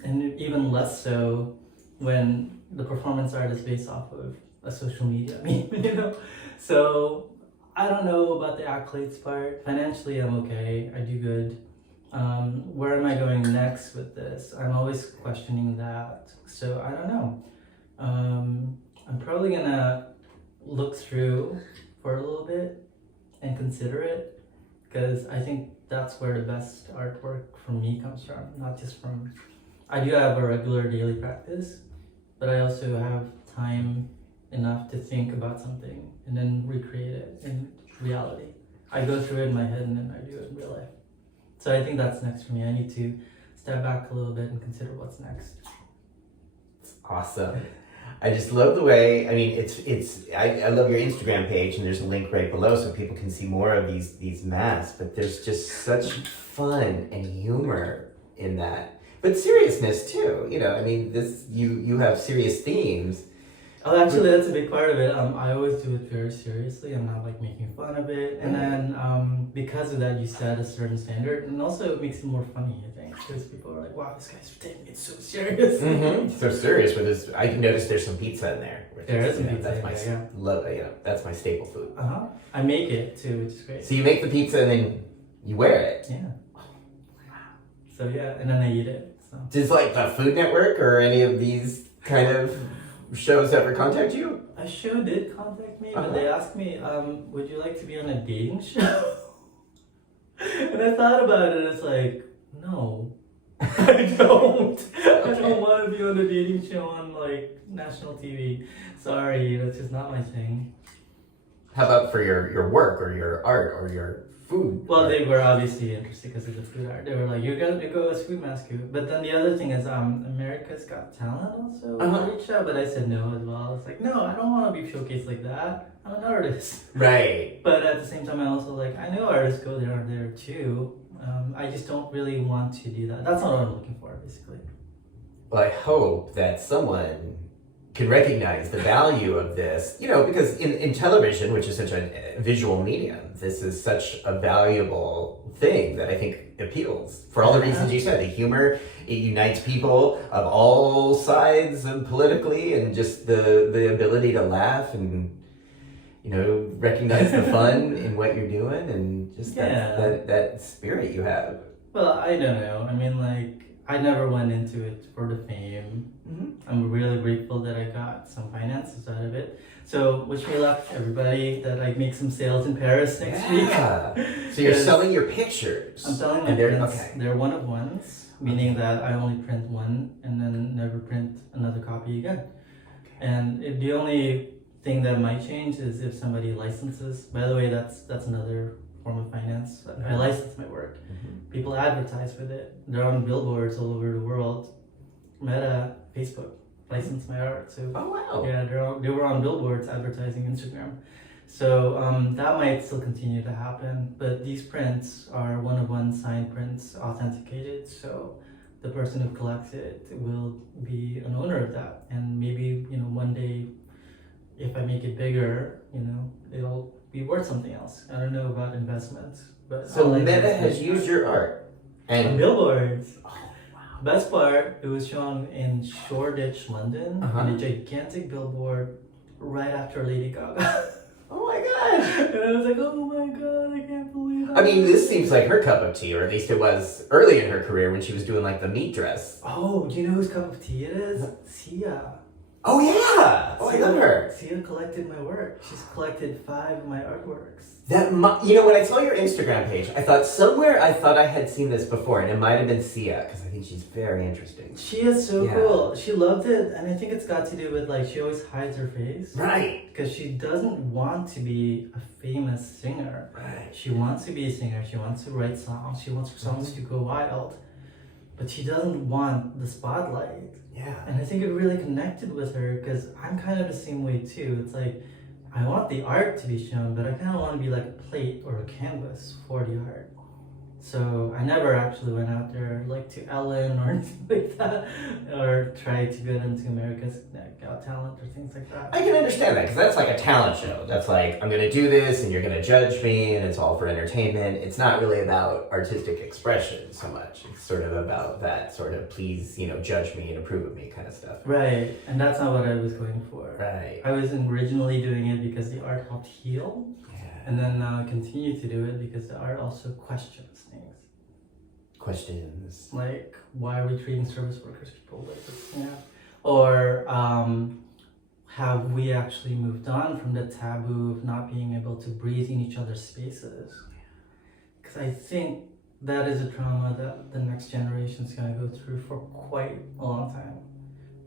And even less so when the performance art is based off of a social media meme, So I don't know about the accolades part. Financially, I'm okay. I do good. Where am I going next with this? I'm always questioning that. So I don't know. I'm probably gonna look through for a little bit and consider it because I think that's where the best artwork for me comes from, not just from. I do have a regular daily practice, but I also have time enough to think about something and then recreate it in reality. I go through it in my head and then I do it in real life. So I think that's next for me. I need to step back a little bit and consider what's next. Awesome. I just love the way, I mean, I love your Instagram page, and there's a link right below so people can see more of these masks, but there's just such fun and humor in that. But seriousness too, you know, I mean, you have serious themes. Oh, actually, that's a big part of it. I always do it very seriously. I'm not like making fun of it. And then because of that, you set a certain standard, and also it makes it more funny, I think, because people are like, "Wow, this guy's taking it so serious." So serious with this. I noticed there's some pizza in there. There is some pizza. That's my love. You know, that's my staple food. I make it too, which is great. So you make the pizza and then you wear it. Yeah. So yeah, and then I eat it. So. Does like the Food Network or any of these kind of shows ever contact you? A show did contact me, but they asked me, would you like to be on a dating show? And I thought about it, it's like, no, I don't. I don't want to be on a dating show on like national TV. Sorry, that's just not my thing. How about for your work or your art or your food? Well, they were obviously interested because of the food art. They were like, "You got to go as FoodMaskU." But then the other thing is, America's Got Talent also reached out, but I said no as well. It's like, no, I don't want to be showcased like that. I'm an artist. Right. But at the same time, I also like, I know artists go there too. I just don't really want to do that. That's not what I'm looking for, basically. Well, I hope that someone can recognize the value of this, you know, because in television, which is such a visual medium, this is such a valuable thing that I think appeals for all the reasons you said. The humor, it unites people of all sides and politically, and just the ability to laugh and, you know, recognize the fun in what you're doing, and just that spirit you have. Well, I don't know. I mean, like, I never went into it for the fame. I'm really grateful that I got some finances out of it. So wish me luck, everybody, that I make some sales in Paris next week. So you're selling your pictures. I'm selling my prints. They're one of ones, meaning that I only print one and then never print another copy again. And the only thing that might change is if somebody licenses. By the way, that's another form of finance. I license my work. People advertise with it. They're on billboards all over the world. Meta, Facebook licensed my art. So yeah, they were on billboards advertising Instagram. So that might still continue to happen. But these prints are one of one signed prints, authenticated. So the person who collects it will be an owner of that. And maybe, you know, one day, if I make it bigger, you know, it'll be worth something else. I don't know about investments, but so Meta has used your art and on billboards. Oh, wow. Best part, it was shown in Shoreditch, London, on a gigantic billboard right after Lady Gaga. Oh my gosh! And I was like, oh my god, I can't believe that. I mean, this seems like her cup of tea, or at least it was early in her career when she was doing like the meat dress. Oh, do you know whose cup of tea it is? Sia. Oh yeah! Oh, I love her. Sia collected my work. She's collected 5 of my artworks. You know, when I saw your Instagram page, I thought I had seen this before, and it might have been Sia, because I think she's very interesting. She is so cool. She loved it, and I think it's got to do with, like, she always hides her face. Right. Because she doesn't want to be a famous singer. Right. She wants to be a singer. She wants to write songs. She wants her songs to go wild. But she doesn't want the spotlight. Yeah. And I think it really connected with her, because I'm kind of the same way too. It's like, I want the art to be shown, but I kind of want to be like a plate or a canvas for the art. So I never actually went out there like to Ellen or anything like that, or tried to get into America's Got Talent or things like that. I can understand that, because that's like a talent show. That's like, I'm going to do this and you're going to judge me, and it's all for entertainment. It's not really about artistic expression so much. It's sort of about that sort of please, you know, judge me and approve of me kind of stuff. Right, and that's not what I was going for. Right. I was originally doing it because the art helped heal. And then now I continue to do it because the art also questions things. Questions. Like, why are we treating service workers people like this? Yeah. Or have we actually moved on from the taboo of not being able to breathe in each other's spaces? Because I think that is a trauma that the next generation is going to go through for quite a long time.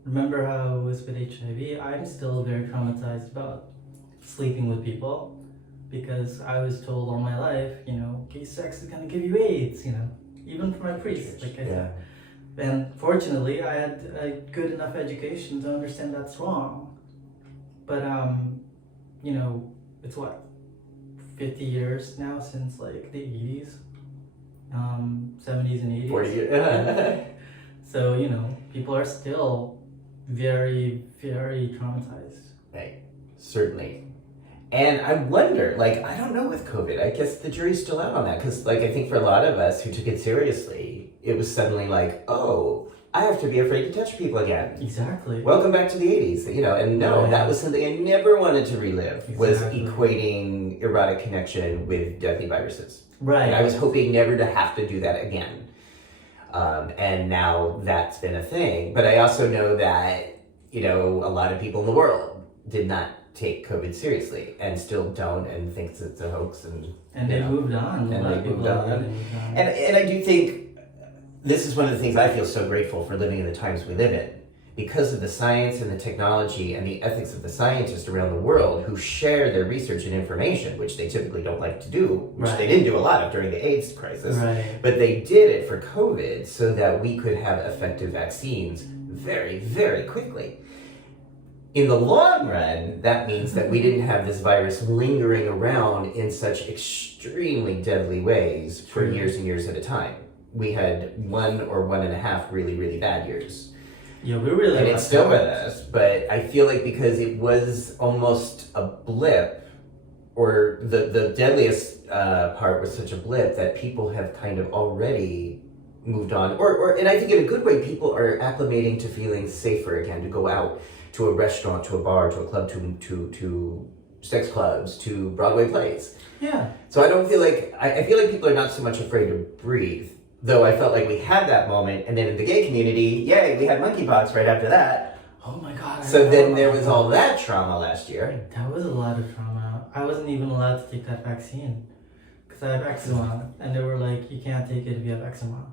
Remember how it was with HIV? I'm still very traumatized about sleeping with people because I was told all my life, gay sex is going to give you AIDS, even from my priest, like I said. And fortunately, I had a good enough education to understand that's wrong. But, it's 50 years now since like the 80s, 70s and 80s. 40 years. So, people are still very, very traumatized. Right, certainly. And I wonder, I don't know with COVID, I guess the jury's still out on that, because, I think for a lot of us who took it seriously, it was suddenly oh, I have to be afraid to touch people again. Exactly. Welcome back to the 80s, and no, Right. that was something I never wanted to relive, was Exactly. equating erotic connection with deadly viruses. Right. And I was hoping never to have to do that again. And now that's been a thing. But I also know that, a lot of people in the world did not take COVID seriously and still don't and thinks it's a hoax. And they moved on. And they moved on. They moved on. And I do think this is one of the things I feel so grateful for living in the times we live in. Because of the science and the technology and the ethics of the scientists around the world who share their research and information, which they typically don't like to do, which Right. they didn't do a lot of during the AIDS crisis, Right. but they did it for COVID so that we could have effective vaccines very, very quickly. In the long run, that means that we didn't have this virus lingering around in such extremely deadly ways for True. years and years at a time. We had 1 or 1.5 really, really bad years. Yeah, we're really. And it's still with us, but I feel like because it was almost a blip, or the deadliest part was such a blip that people have kind of already moved on. And I think in a good way, people are acclimating to feeling safer again, to go out to a restaurant, to a bar, to a club, to sex clubs, to Broadway plays. Yeah. So I don't feel like, I feel like people are not so much afraid to breathe. Though I felt like we had that moment, and then in the gay community, yay, we had monkeypox right after that. Oh my God. So then there was all that trauma last year. That was a lot of trauma. I wasn't even allowed to take that vaccine because I have eczema, and they were like, "You can't take it if you have eczema."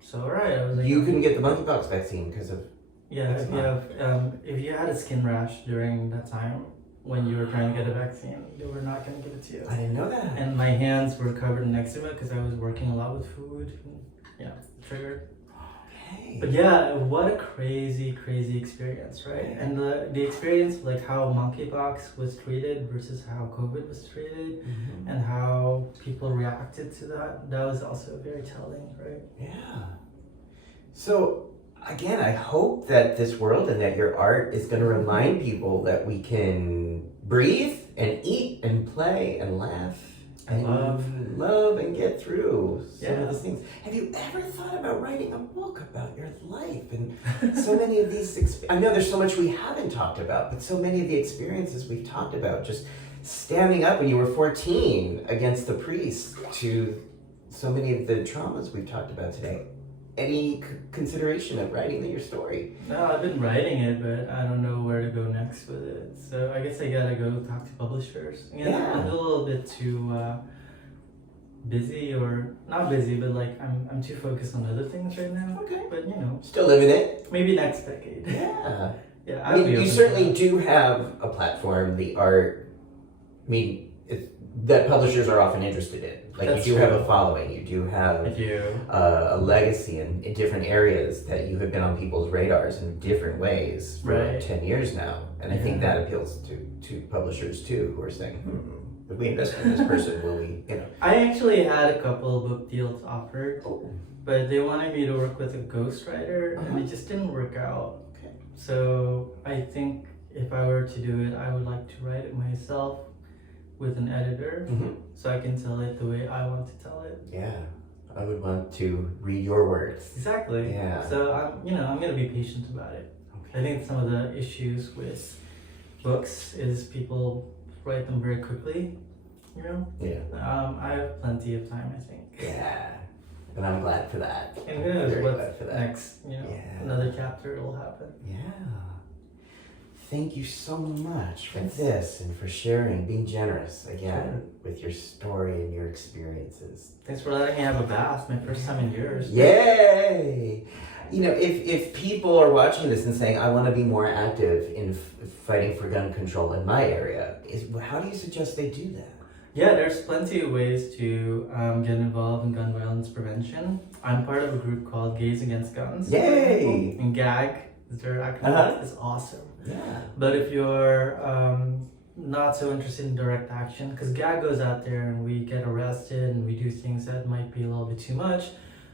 So alright, I was like, You couldn't get the monkeypox vaccine because of... Yeah, if you eczema. have, if you had a skin rash during that time when you were trying to get a vaccine, they were not going to give it to you. I didn't know that. And my hands were covered in eczema because I was working a lot with food. Yeah, triggered. Okay. But yeah, what a crazy, crazy experience, right? And the experience, like how monkeypox was treated versus how COVID was treated, Mhm. and how people reacted to that was also very telling, right? Yeah. So, again, I hope that this world and that your art is going to remind people that we can breathe and eat and play and laugh and love and get through some of these things. Have you ever thought about writing a book about your life and so many of these I know there's so much we haven't talked about, but so many of the experiences we've talked about, just standing up when you were 14 against the priest, to so many of the traumas we've talked about today. Any consideration of writing your story? No, I've been writing it, but I don't know where to go next with it. So I guess I gotta go talk to publishers. Yeah. I'm a little bit too busy, or not busy, but like I'm too focused on other things right now. Okay. But Still living it? maybe next decade. Yeah. Yeah, I mean, you certainly do have a platform, the art, that publishers are often interested in. Like, That's you do have true. a following, you do have I do. a legacy in different areas, that you have been on people's radars in different ways for Right. 10 years now. And I think Yeah. that appeals to publishers too, who are saying, if we invest in this person, will we, I actually had a couple book deals offered, Oh, but they wanted me to work with a ghostwriter, and it just didn't work out. okay. So I think if I were to do it, I would like to write it myself with an editor, Mm-hmm. so I can tell it the way I want to tell it. Yeah, I would want to read your words. Exactly. Yeah. So I'm gonna be patient about it. I think some of the issues with books is people write them very quickly. Yeah. I have plenty of time, I think. Yeah. And I'm glad for that. And who knows Very glad what's for that. next? Yeah. Another chapter will happen. Yeah. thank you so much for this and for sharing, being generous again with your story and your experiences. Thanks for letting me have a bath. My first time in years. Yay! You know, if people are watching this and saying, I want to be more active in fighting for gun control in my area, how do you suggest they do that? Yeah, there's plenty of ways to get involved in gun violence prevention. I'm part of a group called Gays Against Guns. Yay! And GAG is their acronym. It's awesome. Yeah. But if you're not so interested in direct action, because GAG goes out there and we get arrested and we do things that might be a little bit too much.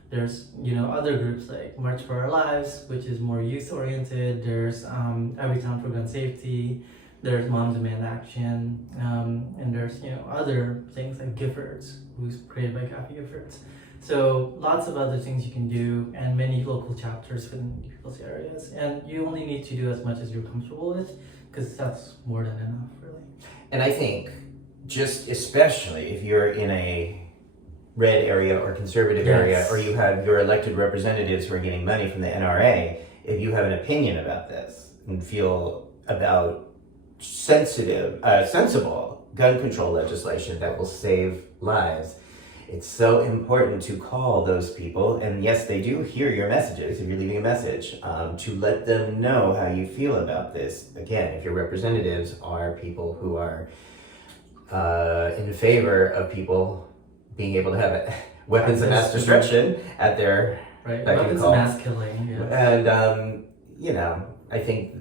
There's, other groups like March for Our Lives, which is more youth-oriented. There's Every Town for Gun Safety. There's Mom Demand Action. And there's, other things like Giffords, who's created by Kathy Giffords. So lots of other things you can do, and many local chapters within people's areas. And you only need to do as much as you're comfortable with, because that's more than enough, really. And I think, just especially if you're in a red area or conservative area, or you have your elected representatives who are getting money from the NRA, if you have an opinion about this and feel about sensible gun control legislation that will save lives, it's so important to call those people, and yes, they do hear your messages if you're leaving a message, to let them know how you feel about this. Again, if your representatives are people who are in favor of people being able to have weapons of mass destruction at their weapons of mass killing. Yes. And I think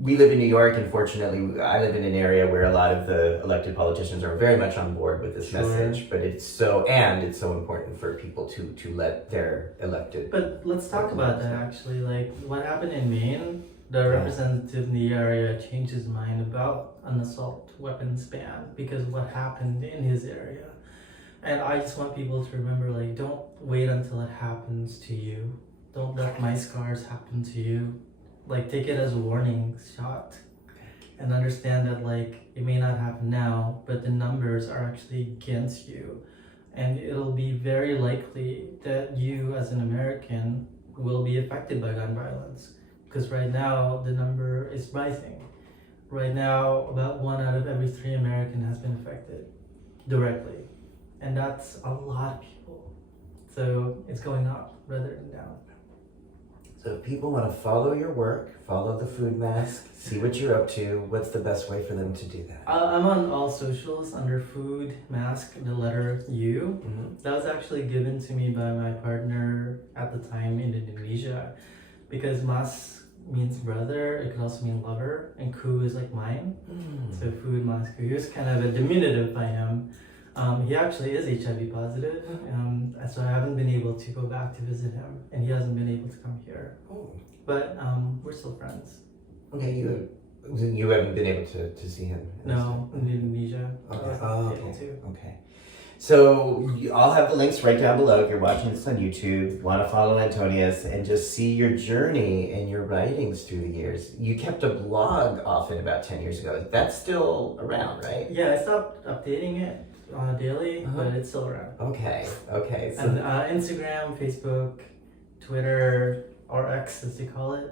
we live in New York, and fortunately, I live in an area where a lot of the elected politicians are very much on board with this message. But it's so important for people to let their elected. But let's talk about that actually. Like what happened in Maine, the representative in the area changed his mind about an assault weapons ban because of what happened in his area. And I just want people to remember, like, don't wait until it happens to you. Don't let my scars happen to you. Like, take it as a warning shot and understand that, like, it may not happen now, but the numbers are actually against you. And it'll be very likely that you, as an American, will be affected by gun violence. Because right now, the number is rising. Right now, about 1 out of every 3 Americans has been affected directly. And that's a lot of people. So it's going up rather than down. So if people want to follow your work, follow the Food Mask, see what you're up to, what's the best way for them to do that? I'm on all socials under FoodMask, the letter U. Mm-hmm. That was actually given to me by my partner at the time in Indonesia. Because Mas means brother, it could also mean lover, and Ku is like mine. So FoodMaskU is kind of a diminutive by him. He actually is HIV positive, so I haven't been able to go back to visit him, and he hasn't been able to come here. Oh. But we're still friends. Okay, you haven't been able to see him? No, in Indonesia. Okay. Okay. So I'll have the links right down below if you're watching this on YouTube, want to follow Antonius, and just see your journey and your writings through the years. You kept a blog often about 10 years ago. That's still around, right? Yeah, I stopped updating it daily, but it's still around. Okay. So and Instagram, Facebook, Twitter, or X as they call it,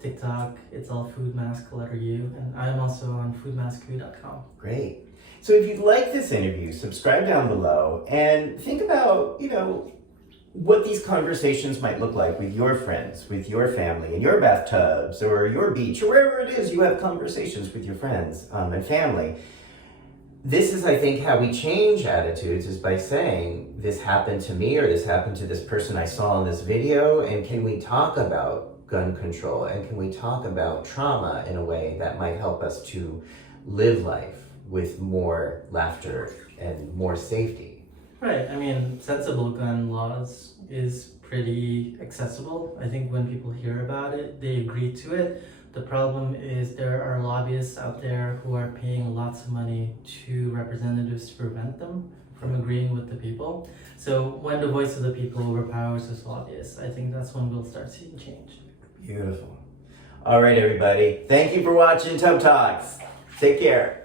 TikTok, it's all FoodMask, letter U, and I'm also on FoodMaskU.com. Great. So if you like this interview, subscribe down below and think about, what these conversations might look like with your friends, with your family, in your bathtubs or your beach or wherever it is you have conversations with your friends and family. This is, I think, how we change attitudes is by saying, this happened to me or this happened to this person I saw in this video, and can we talk about gun control and can we talk about trauma in a way that might help us to live life with more laughter and more safety? Right. I mean, sensible gun laws is pretty accessible. I think when people hear about it, they agree to it. The problem is there are lobbyists out there who are paying lots of money to representatives to prevent them from agreeing with the people. So when the voice of the people overpowers those lobbyists, I think that's when we'll start seeing change. Beautiful. All right, everybody. Thank you for watching Tub Talks. Take care.